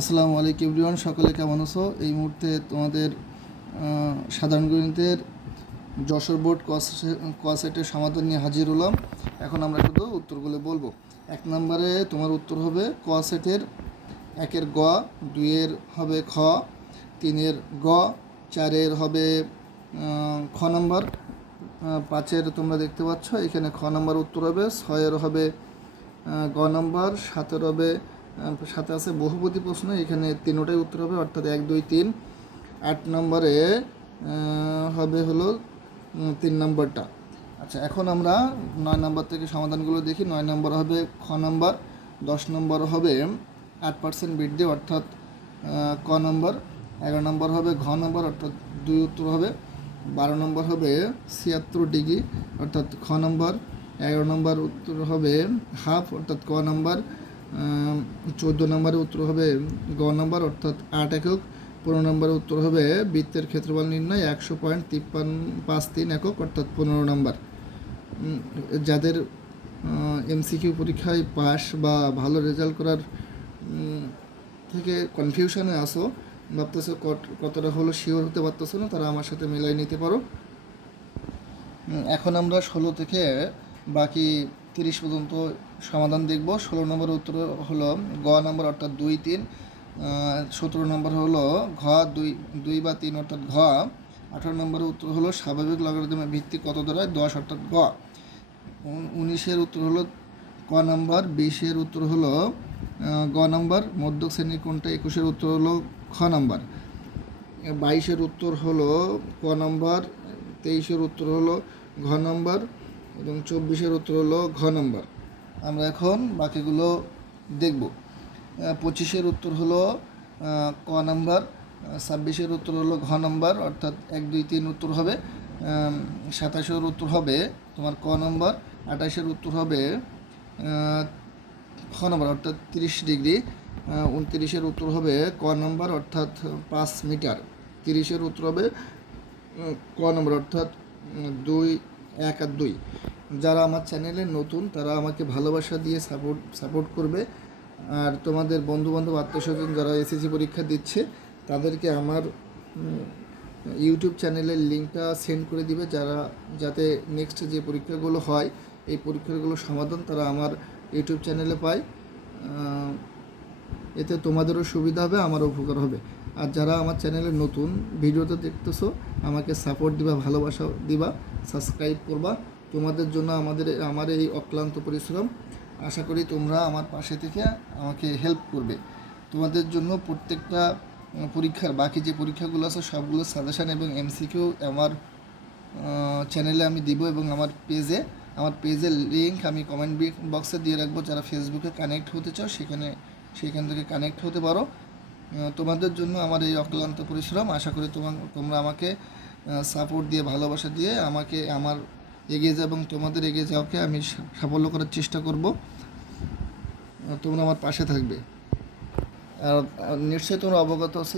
আসসালামু আলাইকুম এভরিওয়ান, সকলে কেমন আছো? এই মুহূর্তে তোমাদের সাধারণ গণিতের যশোর বোর্ড ক সেটের সমাধান নিয়ে হাজির হলাম। এখন আমরা শুধু উত্তরগুলো বলবো। 1 নম্বরে তোমার উত্তর হবে ক সেটের 1-এর গ, 2-এর হবে খ, 3-এর গ, 4-এর হবে খ নম্বর, 5-এর তোমরা দেখতে পাচ্ছ এখানে খ নম্বর উত্তর হবে, 6-এর হবে গ নম্বর, 7-এর হবে সাথে আছে বহুপদী প্রশ্ন, এখানে তিনোটাই উত্তর হবে অর্থাৎ 1, 2, 3। 8 নম্বরে হবে হলো 3 নম্বরটা। আচ্ছা, এখন আমরা 9 নম্বর থেকে সমাধানগুলো দেখি। 9 নম্বর হবে খ নম্বর, 10 নম্বর হবে 8% বৃদ্ধি অর্থাৎ ক নম্বর, 11 নম্বর হবে ঘ নম্বর অর্থাৎ 2 উত্তর হবে, 12 নম্বর হবে 76 ডিগ্রি অর্থাৎ খ নম্বর, 11 নম্বর উত্তর হবে হাফ অর্থাৎ ক নম্বর, 14 নম্বরের উত্তর হবে গ নম্বর অর্থাৎ 8 একক, 15 নম্বরের উত্তর হবে বৃত্তের ক্ষেত্রফল নির্ণয় 100.53 একক অর্থাৎ 15 নম্বর। যাদের এমসিকিউ পরীক্ষায় পাস বা ভালো রেজাল্ট করার থেকে কনফিউশনে আসো, ভাবতেছো কতটা হলো শিওর হতে পারতেছো না, তারা আমার সাথে মিলাই নিতে পারো। এখন আমরা 16 থেকে বাকি 30 পর্যন্ত সমাধান দেখব। 16 নম্বর উত্তর হলো গ নম্বর অর্থাৎ 2, 3। 17 নম্বর হলো ঘ 2 বা 3 অর্থাৎ ঘ। 18 নম্বরের উত্তর হলো স্বাভাবিক লগারিদমের ভিত্তি কত দাঁড়ায় 10 অর্থাৎ গ। 19-এর উত্তর হলো ক নম্বর, 20-এর উত্তর হলো গ নম্বর, মধ্যক শ্রেণীর কোনটা 21-এর উত্তর হলো খ নম্বর, 22-এর উত্তর হলো ক নম্বর, 23-এর উত্তর হলো ঘ নম্বর এবং 24-এর উত্তর হলো ঘ নম্বর। আমরা এখন বাকিগুলো দেখব। 25-এর উত্তর হলো ক নম্বর, 26-এর উত্তর হলো ঘ নম্বর অর্থাৎ 1, 2, 3 উত্তর হবে, 27-এর উত্তর হবে তোমার ক নম্বর, 28-এর উত্তর হবে খ নম্বর অর্থাৎ 30 ডিগ্রি, 29-এর উত্তর হবে ক নম্বর অর্থাৎ 5 মিটার, 30-এর উত্তর হবে ক নম্বর অর্থাৎ 2, 1 আর 2। যারা আমার চ্যানেলে নতুন তারা আমাকে ভালোবাসা দিয়ে সাপোর্ট করবে, আর তোমাদের বন্ধুবান্ধব আত্মীয়স্বজন যারা এসএসসি পরীক্ষা দিচ্ছে তাদেরকে আমার ইউটিউব চ্যানেলের লিঙ্কটা সেন্ড করে দিবে, যাতে নেক্সট যে পরীক্ষাগুলো হয় এই পরীক্ষাগুলোর সমাধান তারা আমার ইউটিউব চ্যানেলে পায়। এতে তোমাদেরও সুবিধা হবে, আমারও উপকার হবে। আর যারা আমার চ্যানেলে নতুন ভিডিওতে দেখতেছো আমাকে সাপোর্ট দিবা, ভালোবাসা দিবা, সাবস্ক্রাইব করবা। তোমাদের জন্য আমার এই অক্লান্ত পরিশ্রম। আশা করি তোমরা আমার পাশে থেকে আমাকে হেল্প করবে। তোমাদের জন্য প্রত্যেকটা পরীক্ষার বাকি যে পরীক্ষাগুলো আছে সবগুলো সাজেশান এবং এমসিকিউ আমার চ্যানেলে আমি দিব এবং আমার পেজের লিঙ্ক আমি কমেন্ট বক্সে দিয়ে রাখবো। যারা ফেসবুকে কানেক্ট হতে চাও সেখান থেকে কানেক্ট হতে পারো। তোমাদের জন্য আমার এই অক্লান্ত পরিশ্রম। আশা করি তোমরা আমাকে সাপোর্ট দিয়ে, ভালোবাসা দিয়ে আমাকে আমার এগিয়ে যাও এবং তোমাদের এগিয়ে যাওয়াকে আমি সাফল্য করার চেষ্টা করব। তোমরা আমার পাশে থাকবে। আর নিশ্চয়ই তোমরা অবগত আছো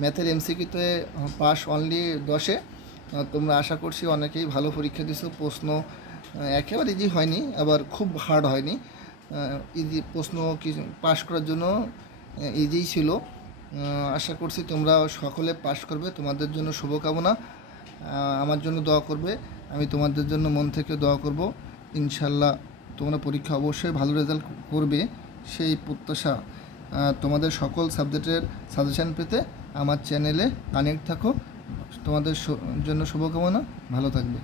ম্যাথের এমসিকিউতে পাস অনলি 10-এ। তোমরা আশা করছি অনেকেই ভালো পরীক্ষা দিছো। প্রশ্ন একেবারে ইজি হয়নি, আবার খুব হার্ড হয়নি, ইজি প্রশ্ন পাস করার জন্য ইজিই ছিল। আশা করছি তোমরা সকলে পাস করবে। তোমাদের জন্য শুভকামনা। আমার জন্য দোয়া করবে, আমি তোমাদের জন্য মন থেকে দোয়া করব। ইনশাল্লাহ তোমরা পরীক্ষা অবশ্যই ভালো রেজাল্ট করবে সেই প্রত্যাশা। তোমাদের সকল সাবজেক্টের সাজেশান পেতে আমার চ্যানেলে কানেক্ট থাকো। তোমাদের জন্য শুভকামনা, ভালো থাকবে।